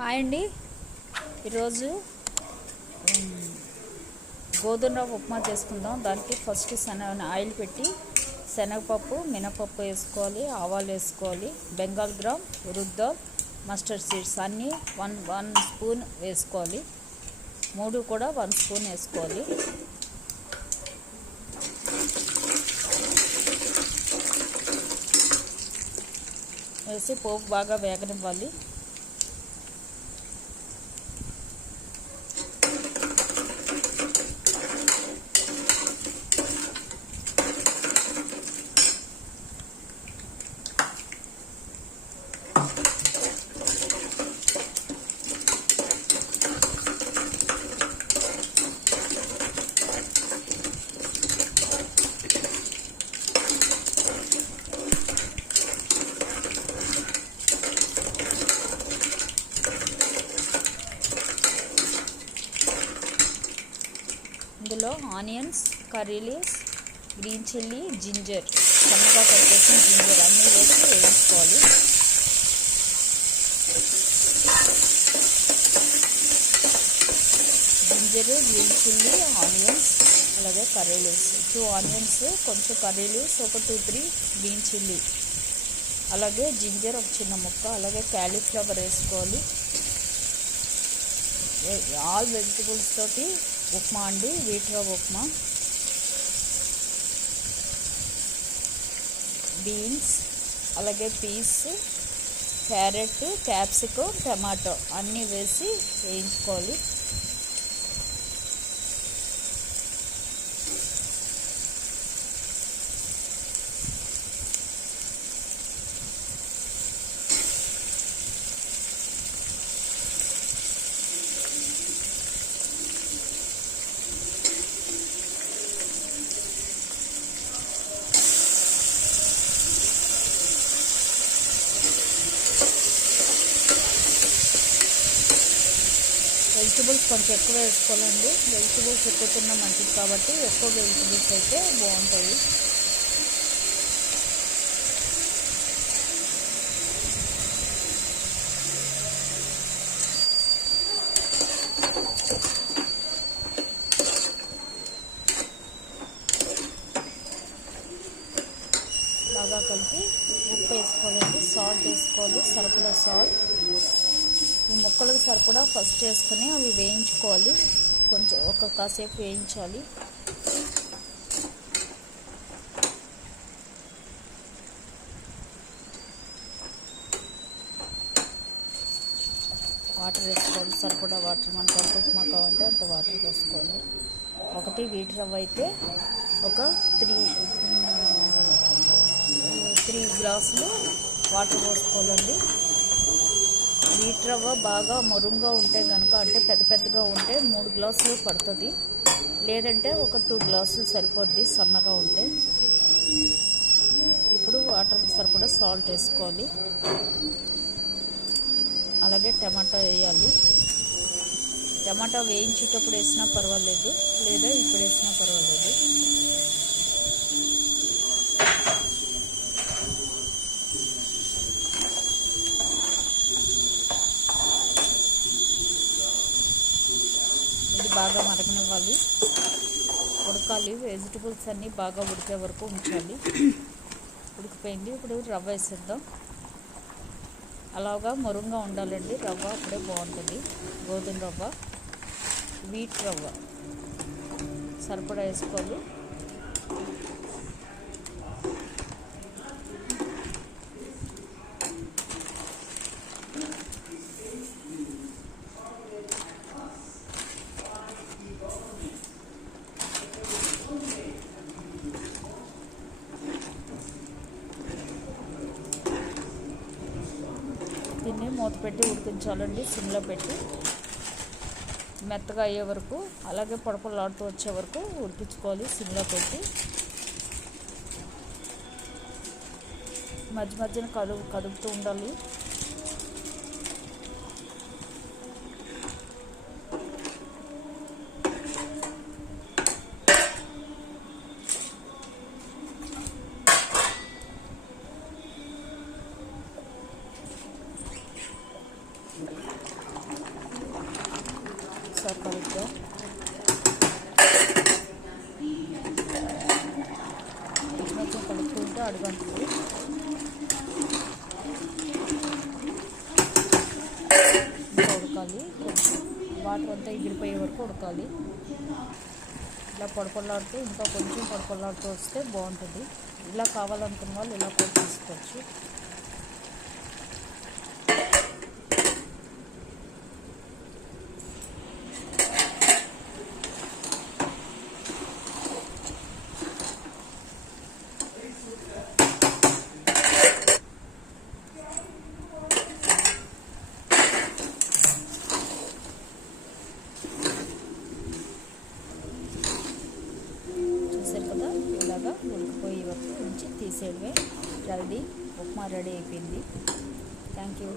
Hi అండి. ఈరోజు గోధుమ రవ్వ ఉప్మా చేసుకుందాం. దానికి ఫస్ట్ శనగ ఆయిల్ పెట్టి శనగపప్పు మినపప్పు వేసుకోవాలి ఆవాలు వేసుకోవాలి Bengal gram urad mustard seeds అన్నీ వన్ వన్ స్పూన్ వేసుకోవాలి. మూడు కూడా వన్ స్పూన్ వేసుకోవాలి. వేసి పోపు బాగా వేగనివ్వాలి. దీంట్లో onions curry leaves green chilli ginger. సన్నగా కట్ చేసిన జింజర్ అన్నీ వేసి వేయించుకోవాలి. జింజర్ గ్రీన్ చిల్లీ ఆనియన్స్ అలాగే కర్రీ లీవ్స్. టూ ఆనియన్స్ కొంచెం కర్రీ లీవ్స్ ఒక టూ త్రీ గ్రీన్ చిల్లీ. అలాగే జింజర్ ఒక చిన్న ముక్క అలాగే క్యాలీఫ్లవర్ వేసుకోవాలి. ఆల్ వెజిటబుల్స్ తోటి ఉప్మా అండి వీట్ రవ్వ ఉప్మా. బీన్స్ అలాగే పీస్ క్యారెట్ క్యాప్సికం టమాటో అన్నీ వేసి వేయించుకోవాలి. వెజిటబుల్స్ కొంచెం ఎక్కువ వేసుకోవాలండి. వెజిటబుల్స్ ఎక్కువ తిన్నా మంచిది కాబట్టి ఎక్కువ వెజిటబుల్స్ అయితే బాగుంటాయి. బాగా కలిపి ఉప్పు వేసుకోవాలండి. సాల్ట్ వేసుకోవాలి. సరుకుల సాల్ట్. ఈ ముక్కలకు సరిపడా ఫస్ట్ వేసుకొని అవి వేయించుకోవాలి. కొంచెం ఒక కాసేపు వేయించాలి. వాటర్ వేసుకోవాలి. సరిపడా వాటర్ మనకు ఎంత ఉప్మా కావాలంటే అంత వాటర్ వేసుకోవాలి. ఒకటి వీటి రవ్వ అయితే ఒక త్రీ త్రీ గ్లాసులు వాటర్ పోసుకోవాలండి. వీట్ రవ్వ బాగా మరుంగా ఉంటే కనుక అంటే పెద్ద పెద్దగా ఉంటే మూడు గ్లాసులు పడుతుంది. లేదంటే ఒక టూ గ్లాసులు సరిపోద్ది సన్నగా ఉంటే. ఇప్పుడు వాటర్ సరిపడా సాల్ట్ వేసుకోవాలి. అలాగే టమాటా వేయాలి. టమాటా వేయించేటప్పుడు వేసినా పర్వాలేదు లేదా ఇప్పుడు వేసినా పర్వాలేదు. బాగా మరగనివ్వాలి. ఉడకాలి. వెజిటబుల్స్ అన్నీ బాగా ఉడికే వరకు ఉంచాలి. ఉడికిపోయింది. ఇప్పుడు రవ్వ వేసేద్దాం. అలాగా మరుంగా ఉండాలండి. రవ్వ అప్పుడే బాగుంటుంది. గోధుమ రవ్వ వీట్ రవ్వ. సరిపడా వేసుకోవాలి. మూత పెట్టి ఉడికించాలండి సిమ్లో పెట్టి. మెత్తగా అయ్యే వరకు అలాగే పొడపలాడుతూ వచ్చే వరకు ఉడికించుకోవాలి సిమ్లో పెట్టి. మధ్య మధ్యన కదుపు కదుపుతూ ఉండాలి కలుపుదాం కొంచెం కలుపుకుంటే అడుగంటుంది ఇంకా ఉడకాలి. వాటర్ అంతా ఎగిరిపోయే వరకు ఉడకాలి. ఇలా పొడపొల్లాడితే ఇంకా కొంచెం పొడపొల్లాడుతూ వస్తే బాగుంటుంది. ఇలా కావాలనుకున్న వాళ్ళు ఇలా కూడా తీసుకోవచ్చు. బాగా ఉడికిపోయే వరకు ఉంచి తీసేయడమే. రెడీ ఉప్మా రెడీ అయిపోయింది. Thank you